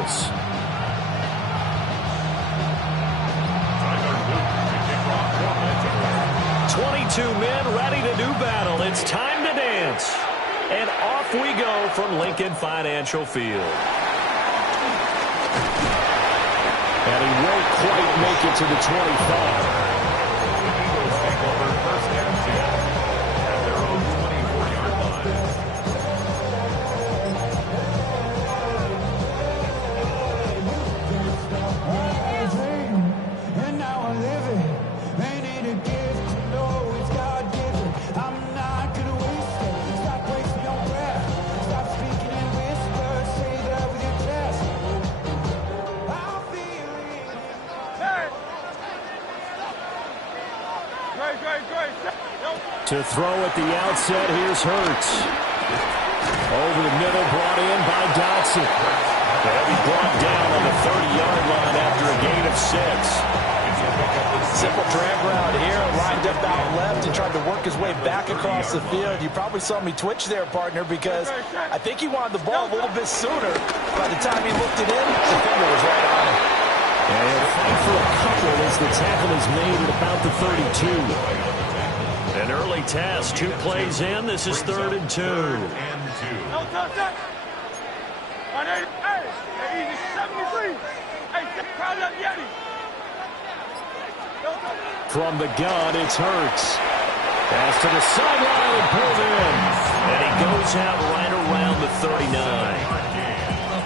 Eagles. 22 men ready to do battle. It's time to dance. And off we go from Lincoln Financial Field. And he won't quite make it to the 25. To throw at the outset, here's Hurts. Over the middle, brought in by Dotson. They'll be brought down on the 30-yard line after a gain of 6. Simple drag route here, lined up out left and tried to work his way back across the field. You probably saw me twitch there, partner, because I think he wanted the ball a little bit sooner. By the time he looked it in, the finger was right on him. And he'll fight for a couple as the tackle is made at about the 32. An early task, 2 plays in. This is 3rd and 2. From the gun, it's Hurts. Pass to the sideline and pulled in. And he goes out right around the 39.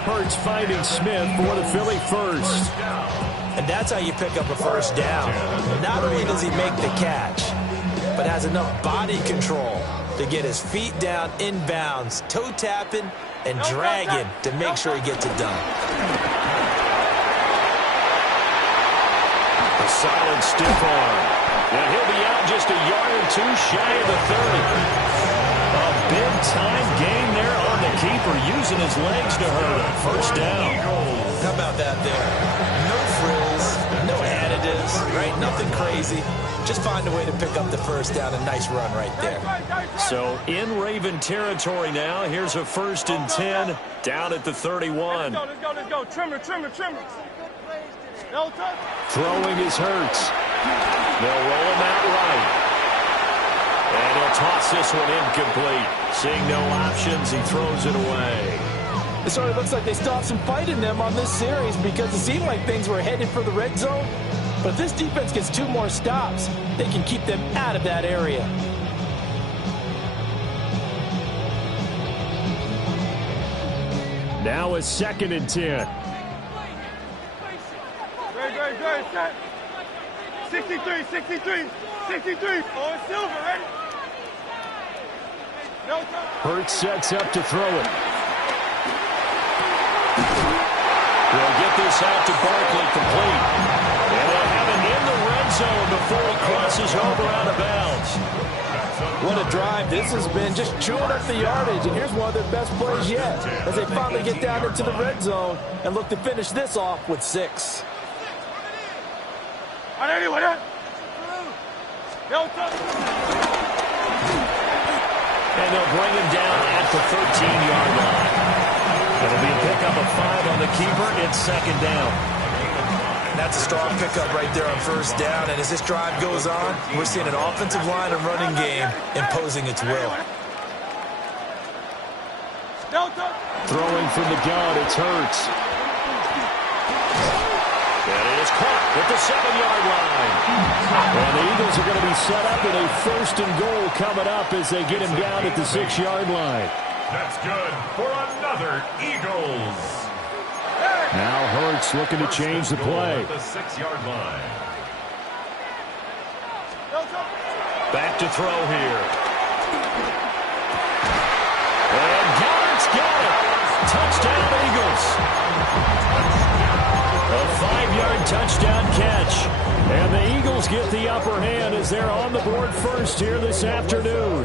Hurts finding Smith for the Philly first. And that's how you pick up a first down. Not only does he make the catch, but has enough body control to get his feet down inbounds, toe tapping and dragging to make sure he gets it done. A solid stiff arm. And he'll be out just a yard or 2 shy of the 30. A big-time gain there on the keeper, using his legs to hurt him. First down. How about that there? No frills, no additives, right? Nothing crazy. Just find a way to pick up the first down. A nice run right there. So in Raven territory now. Here's a 1st and 10 down at the 31. Let's go. Trimmer. Throwing his Hurts. They'll roll him out right. And he'll toss this one incomplete. Seeing no options, he throws it away. It sort of looks like they still have some fight in them on this series because it seemed like things were headed for the red zone. But if this defense gets 2 more stops, they can keep them out of that area. Now a 2nd and 10. Great. 63. Oh, it's Silver, ready? No time. Hurts sets up to throw it. They'll get this out to Barkley complete. And they'll have him in the red zone before he crosses over out of bounds. What a drive this has been, just chewing up the yardage. And here's one of their best plays yet as they finally get down into the red zone and look to finish this off with 6. And they'll bring him down at the 13-yard line. It'll be a pickup of 5 on the keeper. It's 2nd down. That's a strong pickup right there on first down. And as this drive goes on, we're seeing an offensive line and running game imposing its will. Throwing from the gun, it's Hurts. And it is caught at the 7-yard line. And the Eagles are going to be set up in a 1st and goal coming up as they get him down at the 6-yard line. That's good for another Eagles. Now Hurts looking to change the play. At the 6-yard line. Back to throw here. And Garrett's got it. Touchdown, Eagles. A 5-yard touchdown catch. And the Eagles get the upper hand as they're on the board first here this afternoon.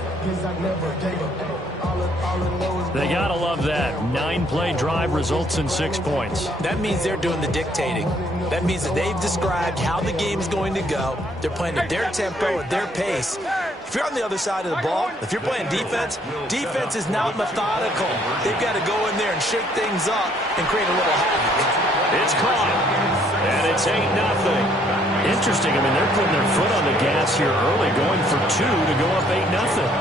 They gotta love that. 9-play drive results in 6 points. That means they're doing the dictating. That means that they've described how the game's going to go. They're playing at their tempo, at their pace. If you're on the other side of the ball, if you're playing defense, defense is not methodical. They've got to go in there and shake things up and create a little havoc. It's caught. And it's 8-0. Interesting. I mean, they're putting their foot on the gas here early, going for 2 to go up 8-0.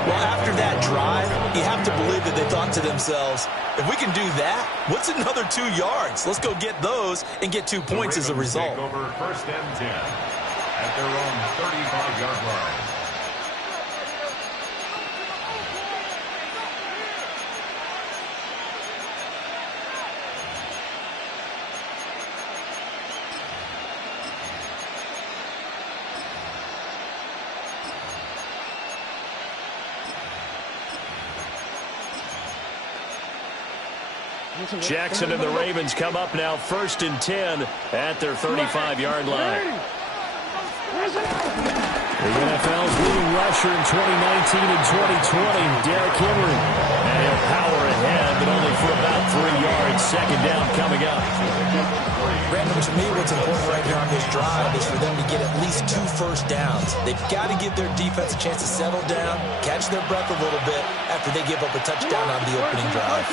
Well, after that drive, you have to believe that they thought to themselves, if we can do that, what's another 2 yards? Let's go get those and get 2 points as a result. Take over 1st and 10 at their own 35-yard line. Jackson and the Ravens come up now 1st and 10 at their 35-yard line. The NFL's leading rusher in 2019 and 2020, Derrick Henry. And he'll power ahead, but only for about 3 yards. 2nd down coming up. Brandon, to me, what's important right here on this drive is for them to get at least 2 first downs. They've got to give their defense a chance to settle down, catch their breath a little bit after they give up a touchdown on the opening drive.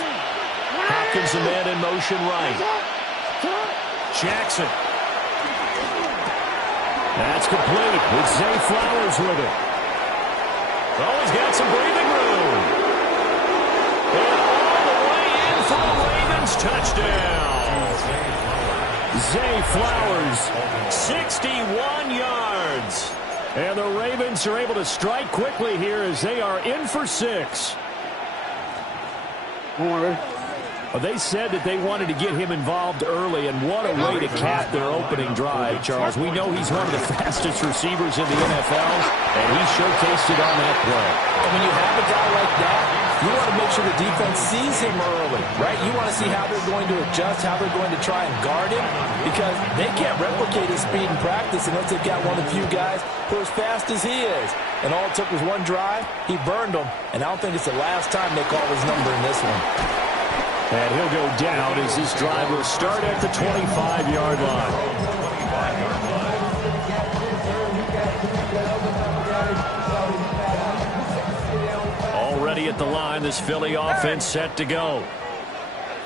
Hopkins, the man in motion right. Jackson. That's complete with Zay Flowers with it. Oh, he's got some breathing room. And all the way in for the Ravens touchdown. Zay Flowers, 61 yards. And the Ravens are able to strike quickly here as they are in for 6. They said that they wanted to get him involved early, and what a way to cap their opening drive, Charles. We know he's one of the fastest receivers in the NFL, and he showcased it on that play. And when you have a guy like that, you want to make sure the defense sees him early, right? You want to see how they're going to adjust, how they're going to try and guard him, because they can't replicate his speed in practice unless they've got one of the few guys who are as fast as he is. And all it took was one drive. He burned them, and I don't think it's the last time they call his number in this one. And he'll go down as this drive will start at the 25-yard line. Already at the line, this Philly offense set to go.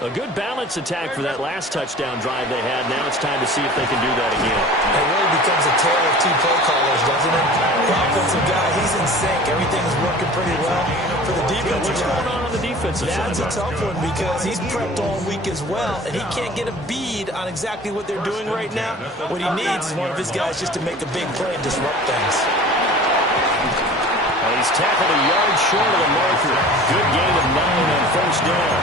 A good balance attack for that last touchdown drive they had. Now it's time to see if they can do that again. It really becomes a tale of 2 play callers, doesn't it? The offensive guy, he's in sync. Everything is working pretty well. For the defensive guy, what's going on the defensive side? That's a tough one because he's prepped all week as well, and he can't get a bead on exactly what they're doing right now. What he needs is one of his guys just to make a big play and disrupt things. Well, he's tackled a yard short of the marker. Good gain of 9 on 1st down.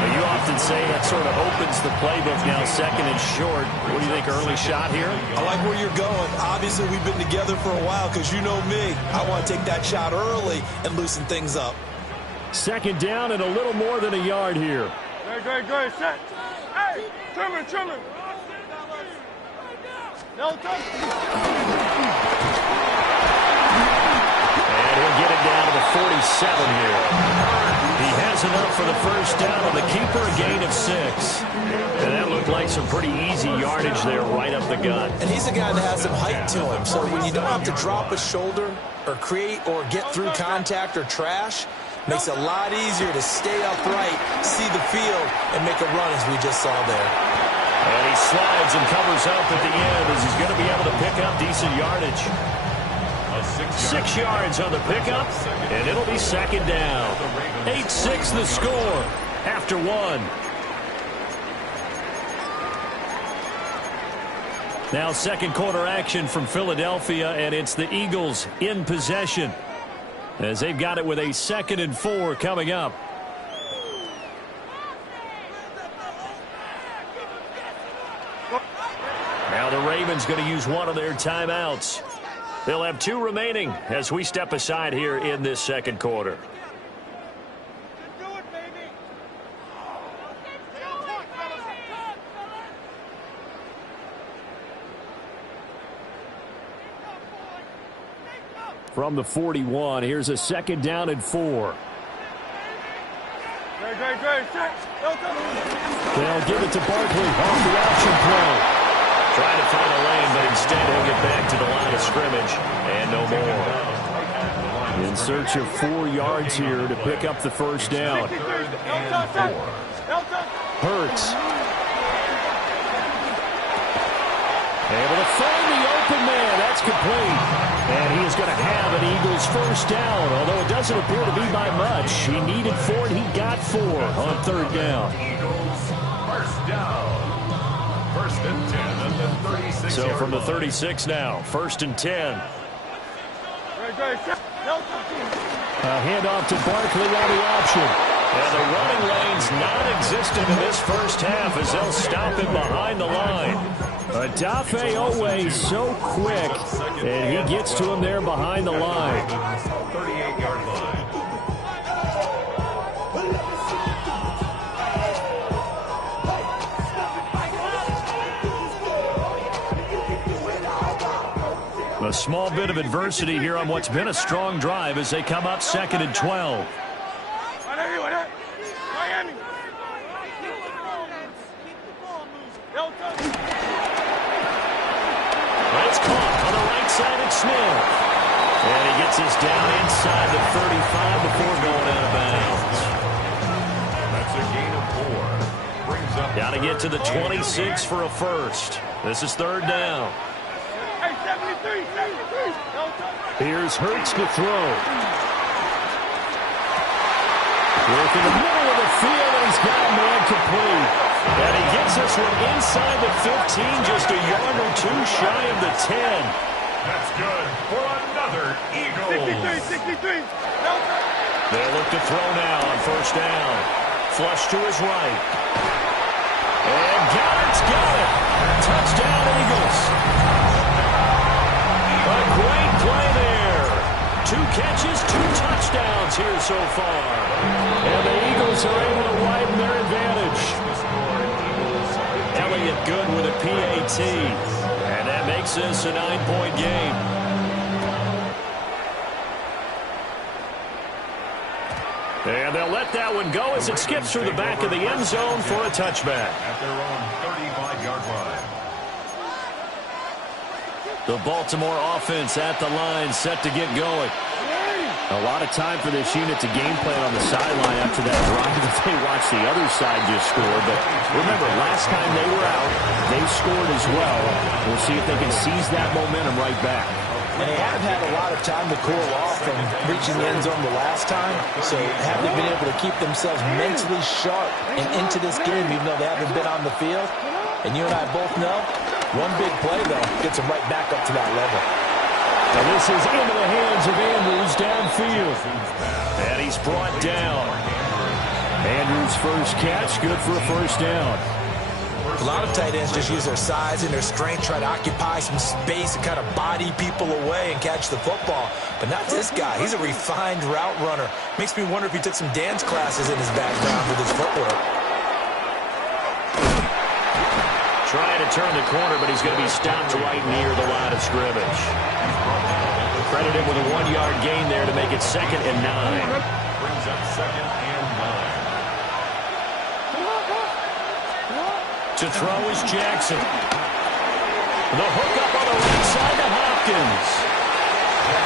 Well, you often say that sort of opens the playbook now, 2nd and short. What do you think, early shot here? I like where you're going. Obviously, we've been together for a while because you know me. I want to take that shot early and loosen things up. 2nd down and a little more than a yard here. Good. Set. Hey, trim him. No touch. And he'll get it down to the 47 here. He has enough for the 1st down on the keeper, a gain of 6. And that looked like some pretty easy yardage there right up the gut. And he's a guy that has some height to him. So when you don't have to drop a shoulder or create or get through contact or trash, makes it a lot easier to stay upright, see the field, and make a run as we just saw there. And he slides and covers up at the end as he's going to be able to pick up decent yardage. 6 yards on the pickup, and it'll be 2nd down. 8-6 the score after 1. Now 2nd quarter action from Philadelphia, and it's the Eagles in possession as they've got it with a 2nd and 4 coming up. Now the Ravens going to use one of their timeouts. They'll have 2 remaining as we step aside here in this 2nd quarter. From the 41, here's a 2nd down and 4. Great. Set. They'll give it to Barkley off the option play. Trying to find a lane, but instead he'll get back to the line of scrimmage and no more. In search of 4 yards here to pick up the 1st down. Hurts. That's complete. And he is going to have an Eagles first down, although it doesn't appear to be by much. He needed 4, and he got 4 on 3rd down. Eagles, first down. 1st and 10 at the 36. So from the 36 now, 1st and 10. A handoff to Barkley on the option. And the running lane's non-existent in this first half as they'll stop him behind the line. Odafe Oweh so quick, and he gets to him there behind the line. 38-yard line. A small bit of adversity here on what's been a strong drive as they come up 2nd and 12. It's caught on the right side of Smith. And he gets us down inside the 35 before going out of bounds. That's a gain of 4. Brings up. Got to get to the 26 for a first. This is 3rd down. Here's Hurts to throw. Work in the middle of the field, and he's got a man complete. And he gets us one inside the 15, just a yard or 2 shy of the 10. That's good for another Eagle. 63. They look to throw now on 1st down. Flush to his right. And Goddard's got it. Touchdown, Eagles. A great play there. 2 catches, 2 touchdowns here so far. And the Eagles are able to widen their advantage. Elliott good with a PAT. And that makes this a 9-point game. And they'll let that one go as it skips through the back of the end zone for a touchback. At their own 35-yard line. The Baltimore offense at the line, set to get going. A lot of time for this unit to game plan on the sideline after that drive that they watched the other side just score. But remember, last time they were out, they scored as well. We'll see if they can seize that momentum right back. And they have had a lot of time to cool off from reaching the end zone the last time. So have they been able to keep themselves mentally sharp and into this game, even though they haven't been on the field? And you and I both know, one big play, though, gets them right back up to that level. And this is into the hands of Andrews downfield. And he's brought down. Andrews' first catch, good for a first down. A lot of tight ends just use their size and their strength, try to occupy some space and kind of body people away and catch the football. But not this guy. He's a refined route runner. Makes me wonder if he took some dance classes in his background with his footwork. Trying to turn the corner, but he's going to be stopped right near the line of scrimmage. Credited with a 1-yard gain there to make it 2nd and 9. Brings up 2nd and 9. To throw is Jackson. The hook up on the right side to Hopkins.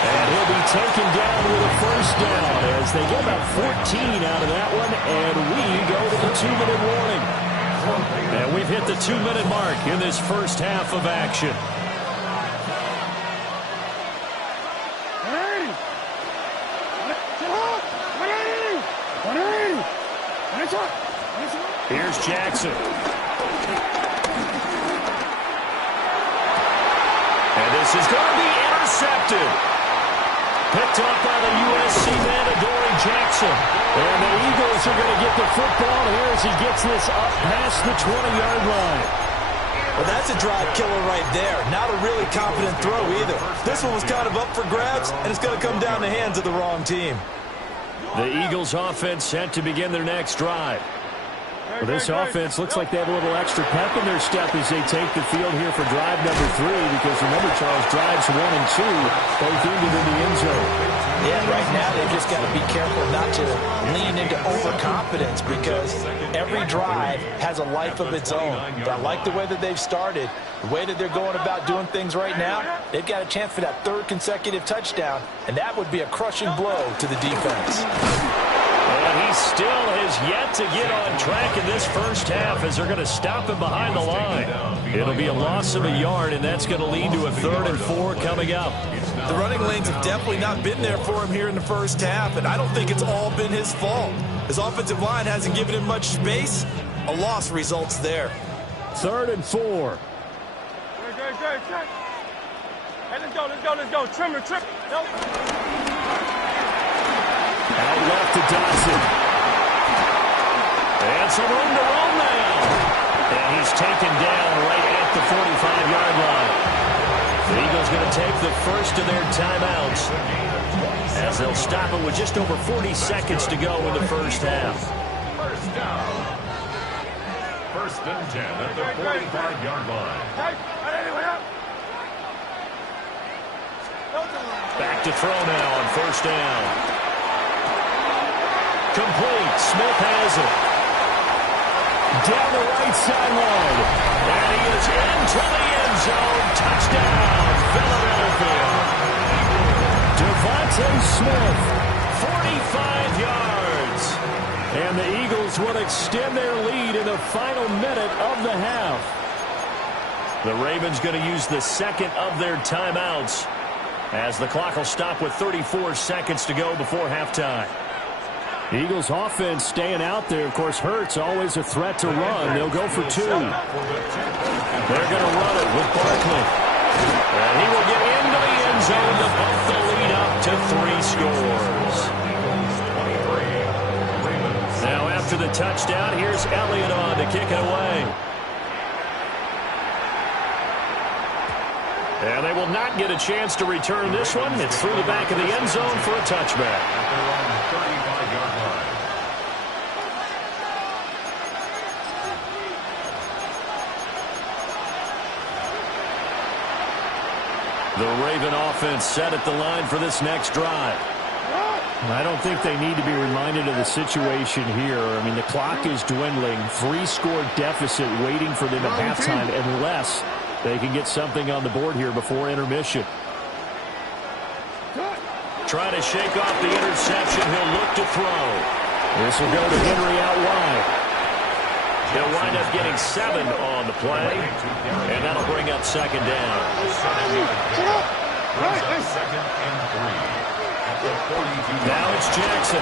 And he'll be taken down with a first down as they get about 14 out of that one, and we go to the 2-minute warning. And we've hit the 2-minute mark in this first half of action. Here's Jackson. And this is going to be intercepted. Picked up by the USC man, Adoree Jackson. And the Eagles are going to get the football here as he gets this up past the 20-yard line. Well, that's a drive killer right there. Not a really confident throw either. This one was kind of up for grabs, and it's going to come down the hands of the wrong team. The Eagles offense set to begin their next drive. Well, this offense looks like they have a little extra pep in their step as they take the field here for drive number 3, because remember, Charles, drives 1 and 2 both ended in the end zone. Yeah, right now they've just got to be careful not to lean into overconfidence, because every drive has a life of its own. But I like the way that they've started, the way that they're going about doing things right now. They've got a chance for that 3rd consecutive touchdown, and that would be a crushing blow to the defense. And he still has yet to get on track in this first half as they're going to stop him behind the line. It'll be a loss of a yard, and that's going to lead to a 3rd and 4 coming up. The running lanes have definitely not been there for him here in the first half, and I don't think it's all been his fault. His offensive line hasn't given him much space. A loss results there. 3rd and 4. Good. Hey, let's go. Trim. Nope. Out left to Dodson. And some room to roam now. And he's taken down right at the 45-yard line. The Eagles going to take the first of their timeouts as they'll stop it with just over 40 seconds to go in the first half. First down. 1st and 10 at the 45-yard line. Back to throw now on 1st down. Complete. Smith has it. Down the right sideline. And he is into the end zone. Touchdown, Philadelphia. Devontae Smith, 45 yards. And the Eagles will extend their lead in the final minute of the half. The Ravens going to use the second of their timeouts as the clock will stop with 34 seconds to go before halftime. Eagles offense staying out there. Of course, Hurts always a threat to run. They'll go for 2. They're going to run it with Barkley. And he will get into the end zone to bump the lead up to 3 scores. Now after the touchdown, here's Elliott on to kick it away. And they will not get a chance to return this one. It's through the back of the end zone for a touchback. The Raven offense set at the line for this next drive. I don't think they need to be reminded of the situation here. I mean, the clock is dwindling. 3-score deficit waiting for them at halftime unless they can get something on the board here before intermission. Trying to shake off the interception. He'll look to throw. This will go to Henry out wide. He'll wind up getting 7 on the play, and that'll bring up 2nd down. Second and 3 at the 42. Now it's Jackson.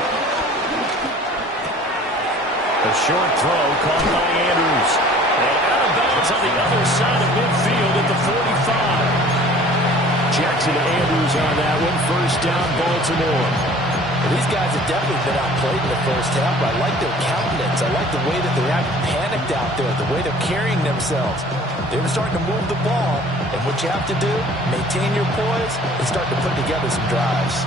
A short throw caught by Andrews. And out of bounds on the other side of midfield at the 45. Jackson Andrews on that one. 1st down, Baltimore. Well, these guys have definitely been outplayed in the first half, but I like their countenance. I like the way that they're not panicked out there, the way they're carrying themselves. They're starting to move the ball, and what you have to do, maintain your poise and start to put together some drives.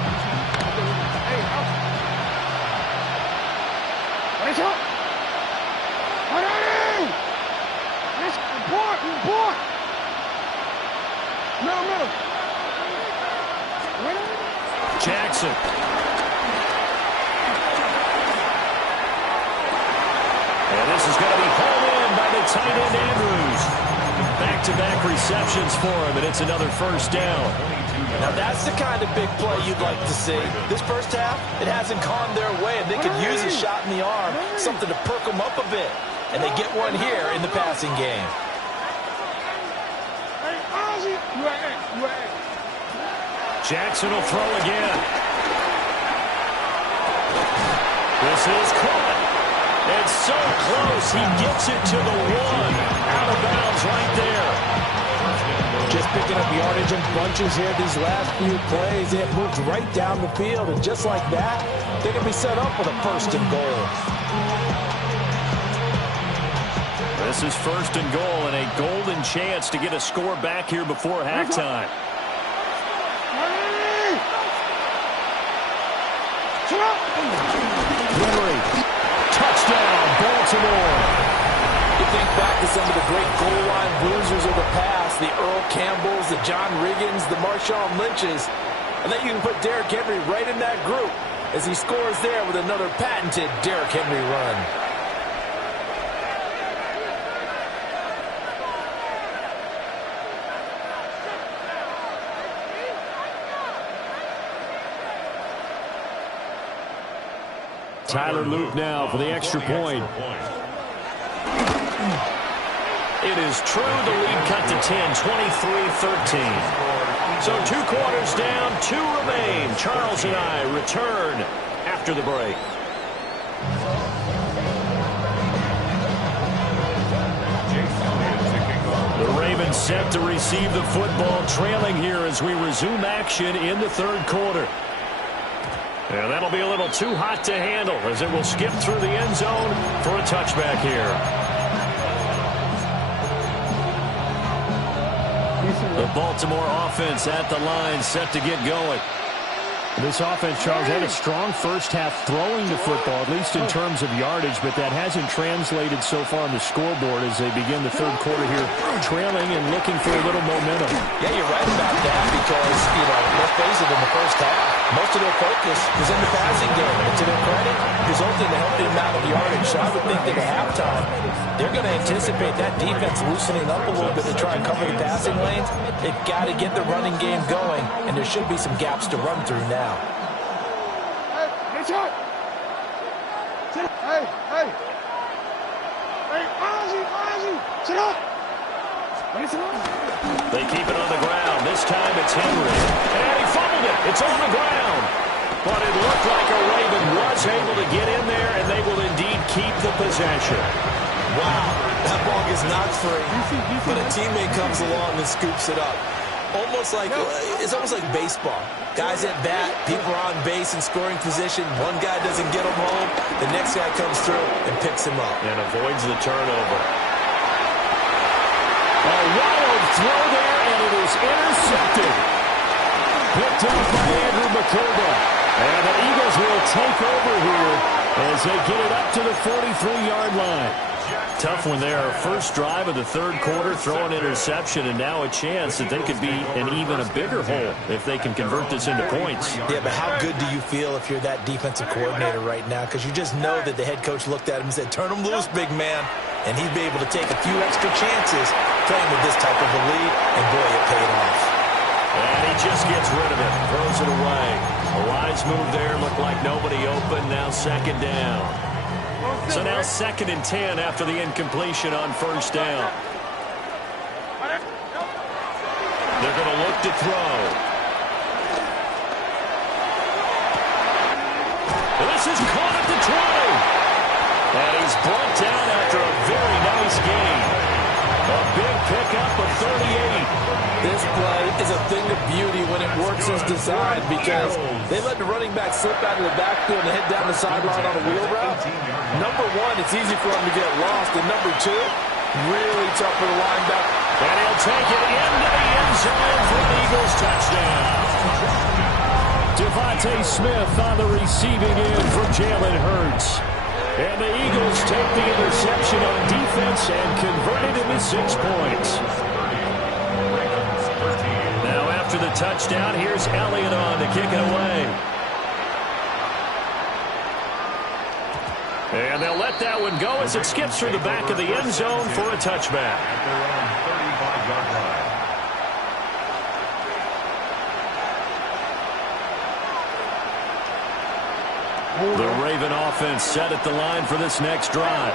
Jackson. And this is going to be pulled in by the tight end Andrews. Back-to-back receptions for him, and it's another 1st down. Now that's the kind of big play you'd like to see. This first half, it hasn't gone their way, and they could use a shot in the arm, something to perk them up a bit. And they get one here in the passing game. Jackson will throw again. This is caught. It's so close. He gets it to the 1. Out of bounds right there. Just picking up yardage in bunches here these last few plays. It moves right down the field, and just like that, they can be set up with a 1st and goal. This is 1st and goal and a golden chance to get a score back here before halftime. Henry, touchdown, Baltimore. You think back to some of the great goal line bruisers of the past, the Earl Campbells, the John Riggins, the Marshawn Lynches, and then you can put Derrick Henry right in that group as he scores there with another patented Derrick Henry run. Tyler Luke now for the extra point. It is true. The lead cut to 10, 23-13. So 2 quarters down, 2 remain. Charles and I return after the break. The Ravens set to receive the football, trailing here as we resume action in the 3rd quarter. And that'll be a little too hot to handle as it will skip through the end zone for a touchback here. The Baltimore offense at the line, set to get going. This offense, Charles, had a strong first half throwing the football, at least in terms of yardage, but that hasn't translated so far on the scoreboard as they begin the 3rd quarter here, trailing and looking for a little momentum. Yeah, you're right about that because, let's face it, in the first half, most of their focus was in the passing game. And to their credit, resulted in a healthy amount of yardage. So I would think that at halftime, they're going to anticipate that defense loosening up a little bit to try and cover the passing lanes. They've got to get the running game going, and there should be some gaps to run through now. They keep it on the ground. This time it's Henry. And he fumbled it. It's on the ground. But it looked like a Raven was able to get in there, and they will indeed keep the possession. Wow, that ball gets knocked free, but a teammate comes along and scoops it up. It's almost like baseball. Guys at bat, people are on base in scoring position. One guy doesn't get him home. The next guy comes through and picks him up. And avoids the turnover. A wild throw there, and it is intercepted. Picked up by Andrew McCurdy. And the Eagles will take over here as they get it up to the 43-yard line. Tough one there. First drive of the 3rd quarter, throw an interception, and now a chance that they could be in even a bigger hole if they can convert this into points. Yeah, but how good do you feel if you're that defensive coordinator right now? Because you just know that the head coach looked at him and said, turn him loose, big man. And he'd be able to take a few extra chances playing with this type of a lead, and boy, it paid off. And he just gets rid of it, throws it away. A wise move there, looked like nobody open, now 2nd down. So now 2nd and 10 after the incompletion on 1st down. They're going to look to throw. This is caught at the 20. And he's brought down after a very nice gain. A big pickup of 38. This play is a thing of beauty when it works as designed because they let the running back slip out of the backfield and head down the sideline on a wheel route. Number one, it's easy for him to get lost. And number two, really tough for the linebacker. And he'll take it into the end zone for an Eagles touchdown. Devontae Smith on the receiving end for Jalen Hurts. And the Eagles take the interception on defense and convert it into 6 points. Now after the touchdown, here's Elliott on to kick it away. And they'll let that one go as it skips through the back of the end zone for a touchback. The Raven offense set at the line for this next drive.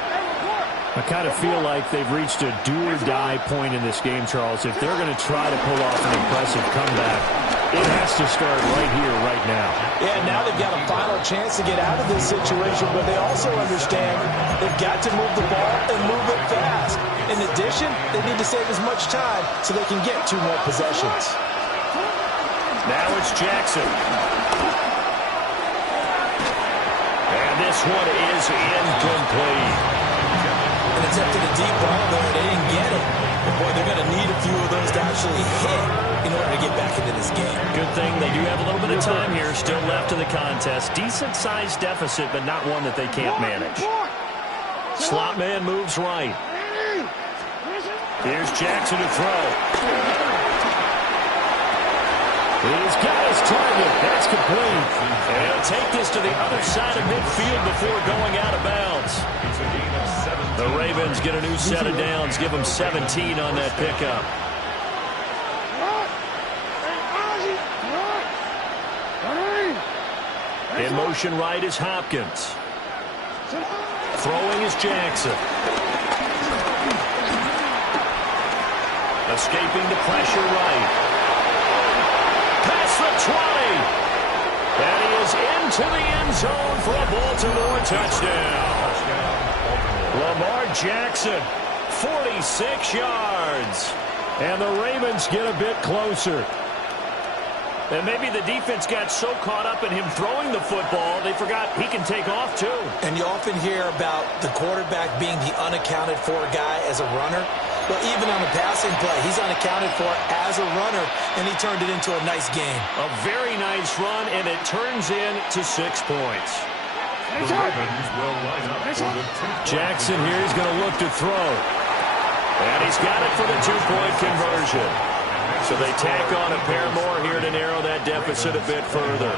I kind of feel like they've reached a do-or-die point in this game, Charles. If they're going to try to pull off an impressive comeback, it has to start right here, right now. Yeah, now they've got a final chance to get out of this situation, but they also understand they've got to move the ball and move it fast. In addition, they need to save as much time so they can get 2 more possessions. Now it's Jackson. And this one is incomplete. And it's up to the deep ball there. They didn't get it. But boy, they're going to need a few of those to actually hit in order to get back into this game. Good thing they do have a little bit of time here still left in the contest. Decent-sized deficit, but not one that they can't manage. Slot man moves right. Here's Jackson to throw. He's got his target. That's complete. And he'll take this to the other side of midfield before going out of bounds. The Ravens get a new set of downs. Give them 17 on that pickup. In motion right is Hopkins. Throwing is Jackson. Escaping the pressure right. Past the 20. And he is into the end zone for a Baltimore touchdown. Lamar Jackson, 46 yards. And the Ravens get a bit closer. And maybe the defense got so caught up in him throwing the football, they forgot he can take off too. And you often hear about the quarterback being the unaccounted for guy as a runner. Well, even on a passing play, he's unaccounted for as a runner, and he turned it into a nice game. A very nice run, and it turns into 6 points. The Ravens will line up for the Jackson here is going to look to throw. And he's got it for the 2-point conversion. So they tack on a pair more here to narrow that deficit a bit further.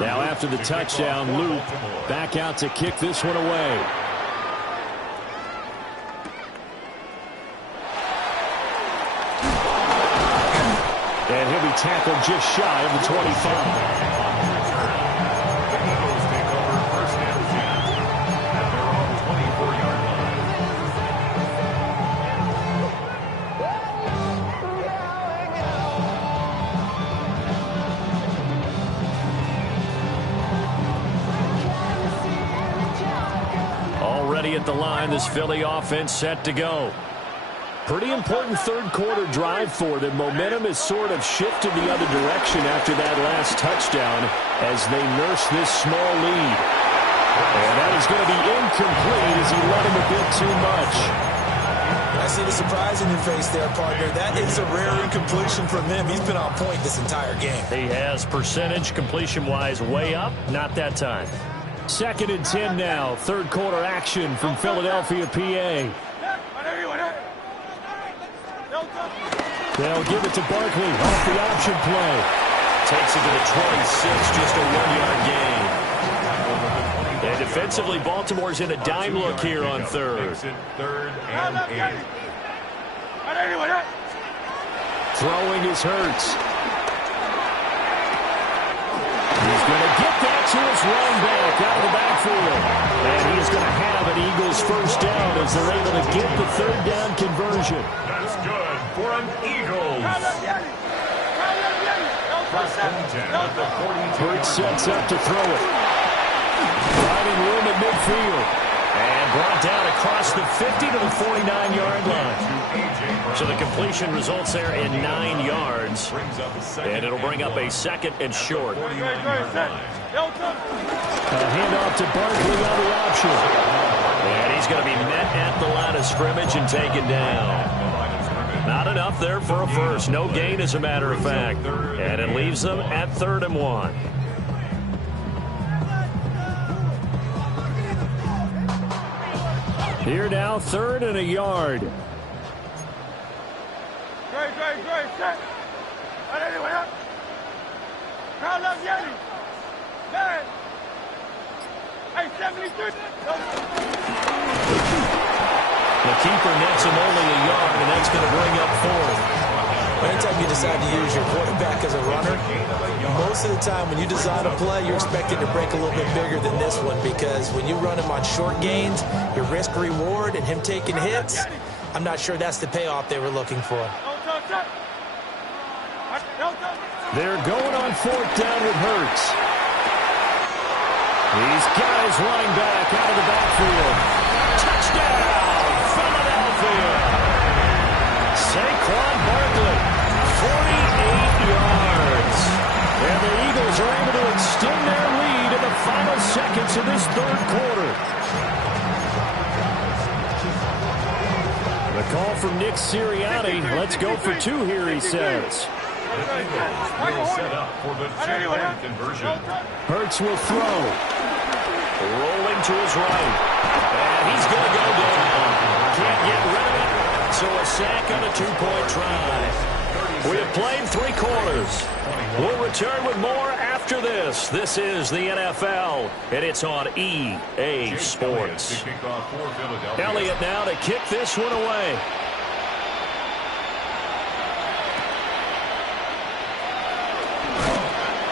Now after the touchdown, Luke back out to kick this one away. And he'll be tackled just shy of the 25. The Eagles take over first and 10 at their own 24-yard line. Already at the line, this Philly offense set to go. Pretty important third-quarter drive for them. Momentum has sort of shifted the other direction after that last touchdown as they nurse this small lead. And that is going to be incomplete as he led him a bit too much. I see the surprise in your face there, partner. That is a rare incompletion from him. He's been on point this entire game. He has percentage completion-wise way up. Not that time. 2nd and 10 now. Third-quarter action from Philadelphia, PA. They'll give it to Barkley off the option play. Takes it to the 26, just a 1-yard gain. And defensively, Baltimore's in a dime look here on third. Third and 8. Throwing is Hurts. He's going to get that to his running back out of the backfield. And he is going to have an Eagles first down as they're able to get the third down conversion. That's good for an Eagles. First and 10 at the 42. Hurts sets up to throw it. Finding room at midfield. And brought down across the 50 to the 49-yard line. So the completion results there in 9 yards. And it'll bring up a second and short. A handoff to Barkley on the option. And he's going to be met at the line of scrimmage and taken down. Not enough there for a first. No gain, as a matter of fact. And it leaves them at 3rd and 1. Here now, 3rd and a yard. The keeper nets him only a yard, and that's going to bring up 4th. Anytime you decide to use your quarterback as a runner, most of the time when you design a play, you're expected to break a little bit bigger than this one, because when you run him on short gains, your risk-reward and him taking hits, I'm not sure that's the payoff they were looking for. They're going on 4th down with Hurts. He's got his running back out of the backfield. Touchdown, Philadelphia. Saquon Barkley, 48 yards. And the Eagles are able to extend their lead in the final seconds of this 3rd quarter. The call from Nick Sirianni. Let's go for 2 here, he says. The Eagles will set up for the 2-point conversion. Hurts will throw. Rolling to his right. And he's going to go down. Can't get rid of it. So a sack on a 2-point try. We have played 3 quarters. We'll return with more after this. This is the NFL, and it's on EA Sports. Elliott now to kick this one away.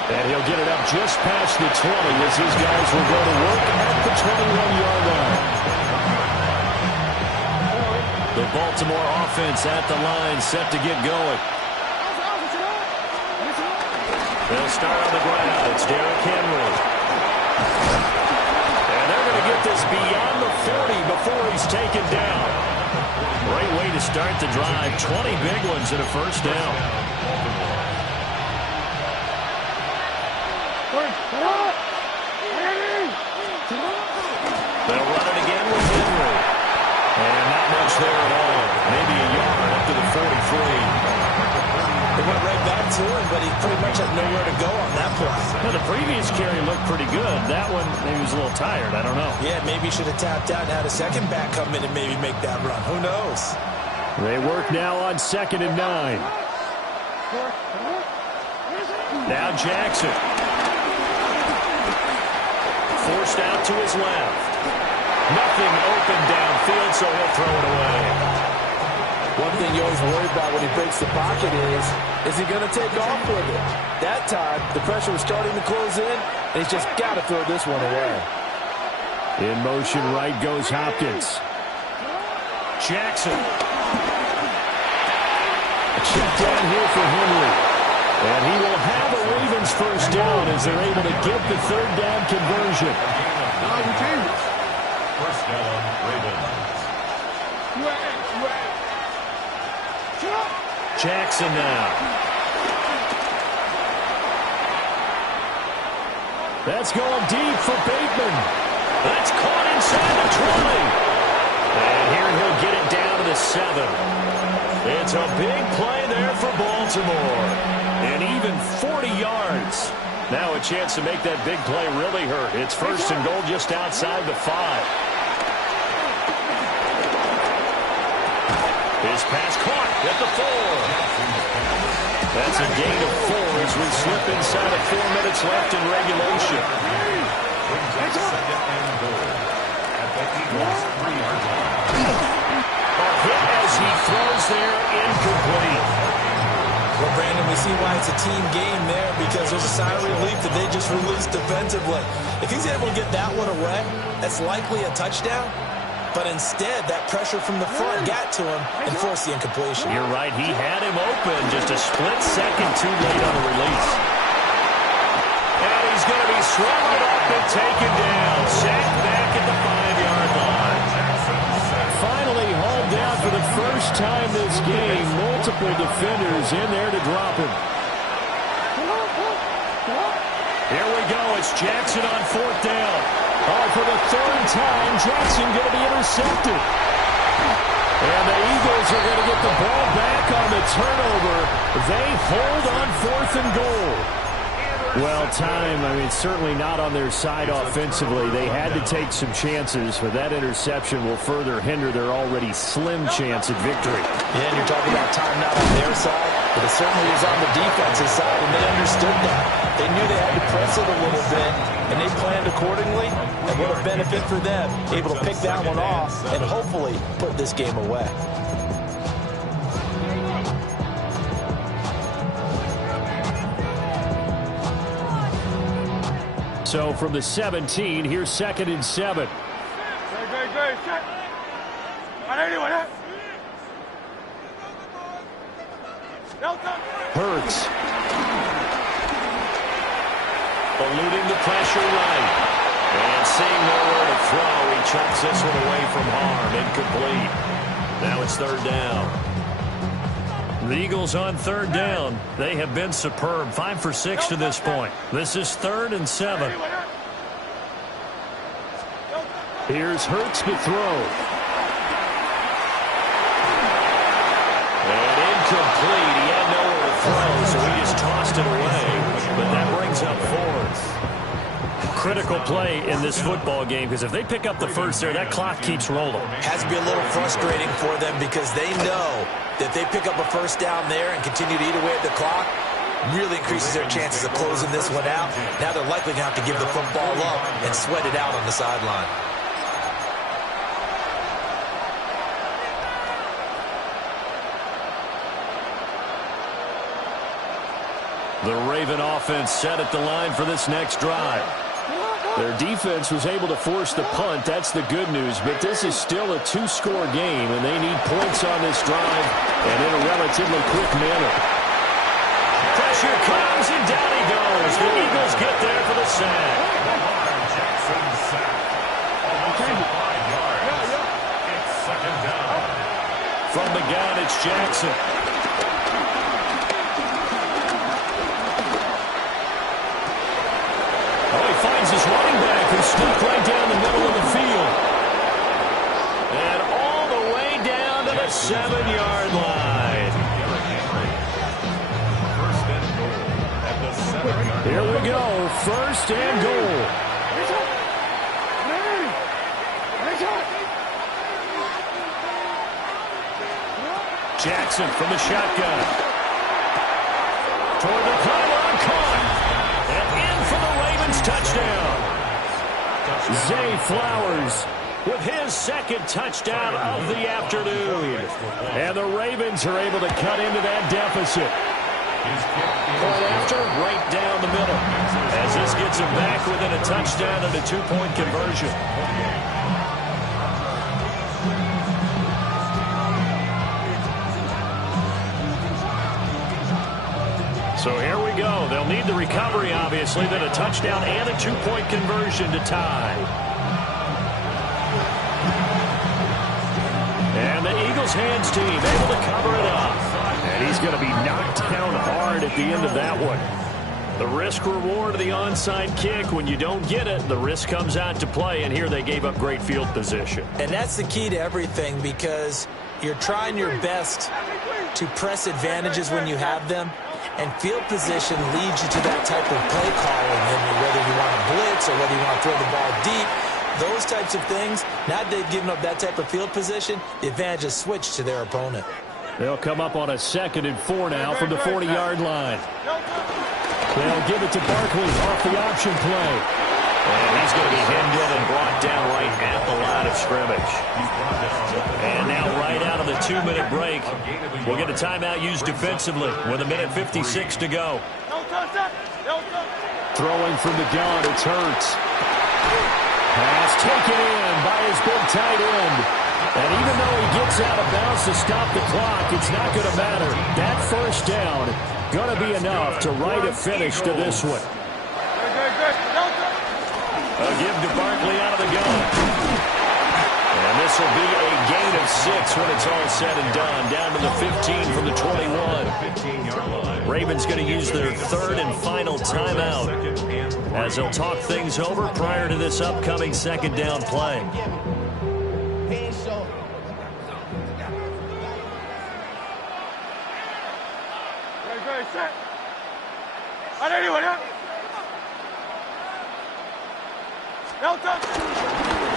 And he'll get it up just past the 20 as his guys will go to work at the 21-yard line. The Baltimore offense at the line, set to get going. They'll start on the ground. It's Derrick Henry. And they're going to get this beyond the 40 before he's taken down. Great way to start the drive. 20 big ones and a first down. They'll run it again with Henry. And not much there at all. Maybe a yard up to the 43. They went right back to him, but he pretty much had nowhere to go on that play. Well, the previous carry looked pretty good. That one, maybe he was a little tired. I don't know. Yeah, maybe he should have tapped out and had a second back come in and maybe make that run. Who knows? They work now on 2nd and 9. Now Jackson. Forced out to his left. Nothing open downfield, so he'll throw it away. One thing you always worry about when he breaks the pocket is he going to take off with it? That time, the pressure was starting to close in, and he's just got to throw this one away. In motion, right goes Hopkins. Jackson. A check down here for Henry. And he will have a Ravens first down as they're able to get the third down conversion. First down, Ravens. Jackson now. That's going deep for Bateman. That's caught inside the 20. And here he'll get it down to the 7. It's a big play there for Baltimore. And even 40 yards. Now a chance to make that big play really hurt. It's first and goal just outside the 5. His pass caught at the 4. That's a gain of 4 as we slip inside of 4 minutes left in regulation. A hit as he throws there, incomplete. Well, Brandon, we see why it's a team game there because there's a sigh of relief that they just released defensively. If he's able to get that one away, that's likely a touchdown. But instead, that pressure from the front got to him and forced the incompletion. You're right. He had him open just a split second too late on the release. And he's going to be swallowed up and taken down. Sacked back at the 5-yard line. Finally hauled down for the first time this game. Multiple defenders in there to drop him. Here we go. It's Jackson on 4th down. Oh, for the 3rd time, Jackson going to be intercepted. And the Eagles are going to get the ball back on the turnover. They hold on 4th and goal. Well, time, I mean, certainly not on their side offensively. They had to take some chances, but that interception will further hinder their already slim chance at victory. Yeah, and you're talking about time not on their side, but it certainly is on the defensive side, and they understood that. They knew they had to press it a little bit, and they planned accordingly, and what a benefit for them, able to pick that one off and hopefully put this game away. So from the 17, here's 2nd and 7. Hurts. Eluding the pressure right. And seeing nowhere to throw, he chucks this one away from harm. Incomplete. Now it's 3rd down. The Eagles on 3rd down. They have been superb. 5 for 6 to this point. This is 3rd and 7. Here's Hurts to throw. And incomplete. He had nowhere to throw, so he just tossed it away. But that brings up 4th. Critical play in this football game because if they pick up the first there, that clock keeps rolling. Has to be a little frustrating for them because they know that if they pick up a first down there and continue to eat away at the clock, really increases their chances of closing this one out. Now they're likely going to have to give the football up and sweat it out on the sideline. The Raven offense set at the line for this next drive. Their defense was able to force the punt. That's the good news. But this is still a two-score game, and they need points on this drive and in a relatively quick manner. Pressure comes, and down he goes. The Eagles get there for the sack. Jackson sack. Almost 5 yards. It's second down. From the gun, it's Jackson. Oh, he finds his running back who's stuck right down the middle of the field. And all the way down to the 7-yard line. First and goal at the 7-yard line. Here we go. First and goal. Jackson from the shotgun. Toward the pylon, caught. And in for the Ravens touchdown. Zay Flowers with his second touchdown of the afternoon. And the Ravens are able to cut into that deficit. Point after, right down the middle. As this gets him back within a touchdown and a 2-point conversion. So here we go. They'll need the recovery, obviously, then a touchdown and a 2-point conversion to tie. And the Eagles hands team able to cover it up. And he's going to be knocked down hard at the end of that one. The risk-reward of the onside kick, when you don't get it, the risk comes out to play, and here they gave up great field position. And that's the key to everything, because you're trying your best to press advantages when you have them. And field position leads you to that type of play calling, and whether you want to blitz or whether you want to throw the ball deep, those types of things. Now that they've given up that type of field position, the advantage is switched to their opponent. They'll come up on a 2nd and 4 now from the 40-yard line. They'll give it to Barkley off the option play. And he's going to be hemmed in and brought down right at the line of scrimmage. And now right out of the 2-minute break, we'll get a timeout used defensively with 1:56 to go. Throwing from the gun, it's Hurts. Pass taken in by his big tight end. And even though he gets out of bounds to stop the clock, it's not going to matter. That first down going to be enough to write a finish to this one. A give to Barkley out of the gun. And this will be a gain of 6 when it's all said and done. Down to the 15 from the 21. Ravens going to use their 3rd and final timeout as they'll talk things over prior to this upcoming 2nd down play.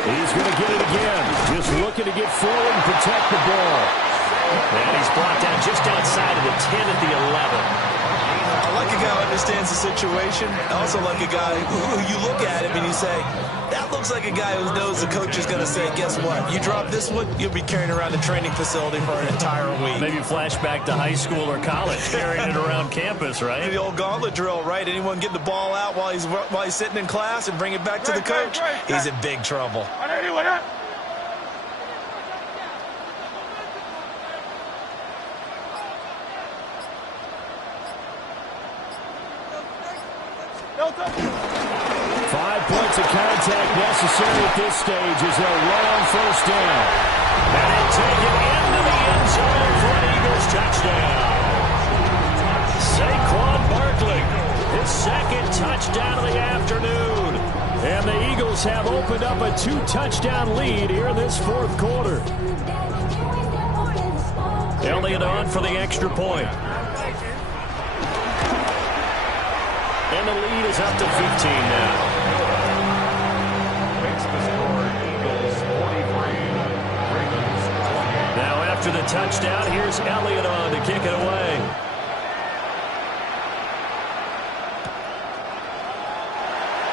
He's going to get it again. Just looking to get forward and protect the ball. And he's brought down just outside of the 10 at the 11. I like a guy who understands the situation. I also like a guy who you look at him and you say, that looks like a guy who knows the coach is going to say, guess what? You drop this one, you'll be carrying around the training facility for an entire week. Maybe flashback to high school or college, carrying it around campus, right? The old gauntlet drill, right? Anyone get the ball out while he's sitting in class and bring it back to the coach? He's in big trouble. Five points of contact necessary at this stage as they'll run on first down. And he'll take it into the end zone for an Eagles touchdown. Saquon Barkley, his 2nd touchdown of the afternoon. And the Eagles have opened up a 2-touchdown lead here in this 4th quarter. Elliott on for the extra point. And the lead is up to 15 now. Makes the score Eagles 43, Ravens 28. Now after the touchdown, here's Elliott on to kick it away.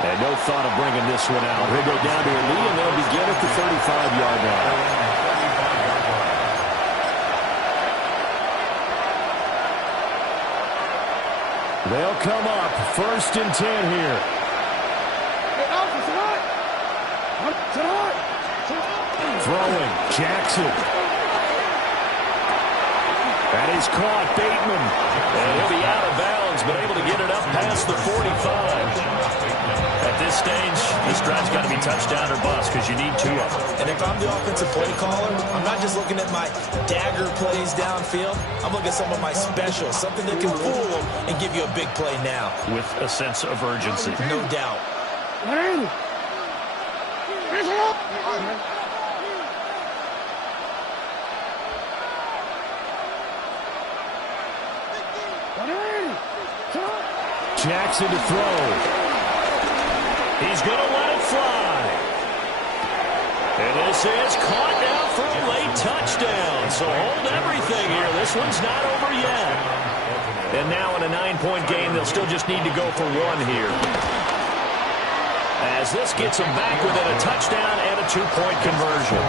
And no thought of bringing this one out. He'll go down to a lead, and they'll begin at the 35-yard line. They'll come up 1st and 10 here. Throwing, Jackson. That is caught, Bateman. And he'll be out of bounds, but able to get it up past the 45. At this stage, this drive's got to be touchdown or bust because you need 2 of them. And if I'm the offensive play caller, I'm not just looking at my dagger plays downfield. I'm looking at some of my specials, something that can fool them and give you a big play now. With a sense of urgency. No doubt. Jackson to throw. He's going to let it fly. And this is caught now for a late touchdown. So hold everything here. This one's not over yet. And now in a 9-point game, they'll still just need to go for 1 here. As this gets them back within a touchdown and a 2-point conversion.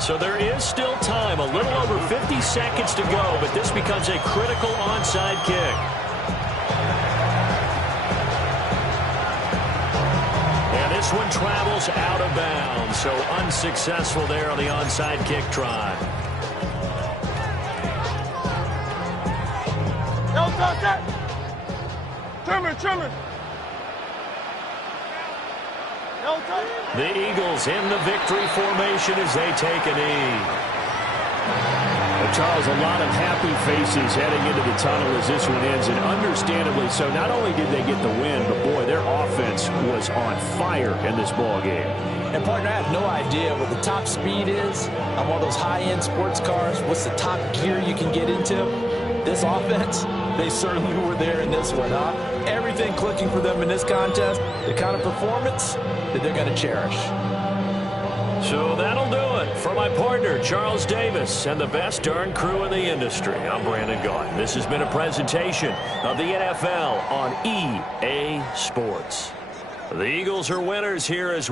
So there is still time, a little over 50 seconds to go, but this becomes a critical onside kick. And this one travels out of bounds, so unsuccessful there on the onside kick try. Trimmer. The Eagles in the victory formation as they take a knee. Well, Charles, a lot of happy faces heading into the tunnel as this one ends, and understandably so. Not only did they get the win, but boy, their offense was on fire in this ball game. And partner, I have no idea what the top speed is on one of those high-end sports cars. What's the top gear you can get into? This offense, they certainly were there in this one, huh? Everything clicking for them in this contest, the kind of performance that they're going to cherish. So that'll do it for my partner, Charles Davis, and the best darn crew in the industry. I'm Brandon Gaudin. This has been a presentation of the NFL on EA Sports. The Eagles are winners here as well.